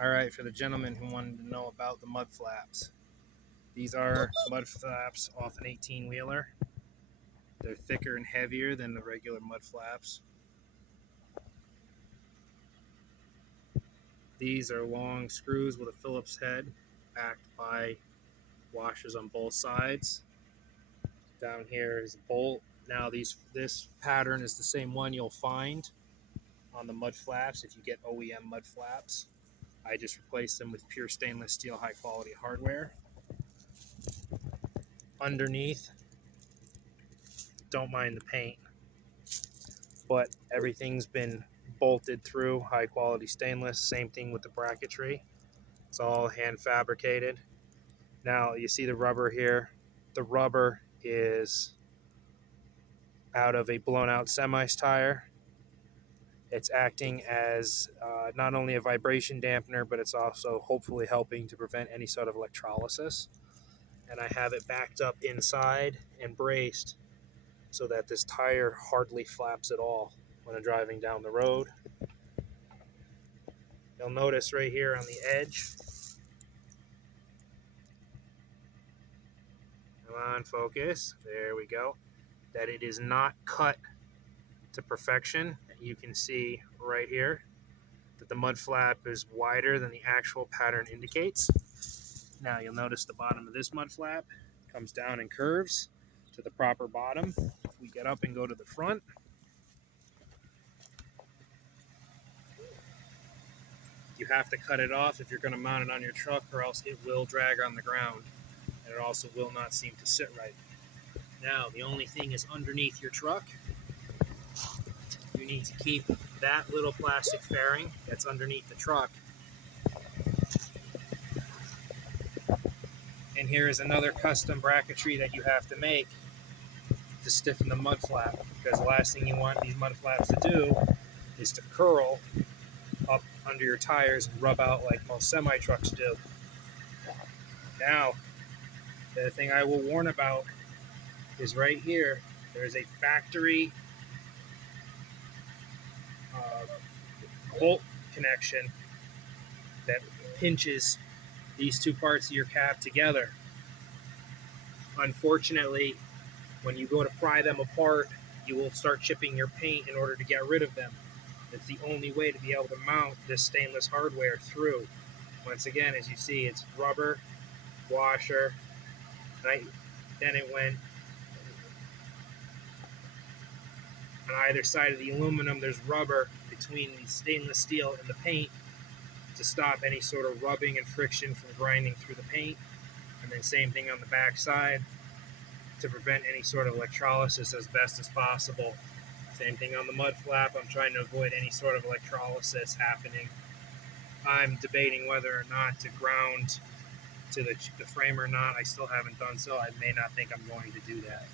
All right, for the gentleman who wanted to know about the mud flaps. These are mud flaps off an 18-wheeler. They're thicker and heavier than the regular mud flaps. These are long screws with a Phillips head backed by washers on both sides. Down here is a bolt. Now this pattern is the same one you'll find on the mud flaps if you get OEM mud flaps. I just replaced them with pure stainless steel high quality hardware. Underneath, don't mind the paint, but everything's been bolted through high quality stainless. Same thing with the bracketry. It's all hand fabricated. Now you see the rubber here. The rubber is out of a blown out semis tire. It's acting as not only a vibration dampener, but it's also hopefully helping to prevent any sort of electrolysis. And I have it backed up inside and braced so that this tire hardly flaps at all when I'm driving down the road. You'll notice right here on the edge, come on, focus, there we go, that it is not cut to perfection. You can see right here that the mud flap is wider than the actual pattern indicates. Now you'll notice the bottom of this mud flap comes down and curves to the proper bottom. If we get up and go to the front, you have to cut it off if you're going to mount it on your truck, or else it will drag on the ground, and it also will not seem to sit right. Now the only thing is underneath your truck, you need to keep that little plastic fairing that's underneath the truck. And here is another custom bracketry that you have to make to stiffen the mud flap, because the last thing you want these mud flaps to do is to curl up under your tires and rub out like most semi trucks do. Now, the thing I will warn about is right here. There's a factory bolt connection that pinches these two parts of your cab together. Unfortunately, when you go to pry them apart, you will start chipping your paint in order to get rid of them. It's the only way to be able to mount this stainless hardware through. Once again, as you see, it's rubber, washer, right? Then it went on either side of the aluminum. There's rubber between the stainless steel and the paint to stop any sort of rubbing and friction from grinding through the paint. And then same thing on the back side to prevent any sort of electrolysis as best as possible. Same thing on the mud flap. I'm trying to avoid any sort of electrolysis happening. I'm debating whether or not to ground to the frame or not. I still haven't done so. I may not think I'm going to do that.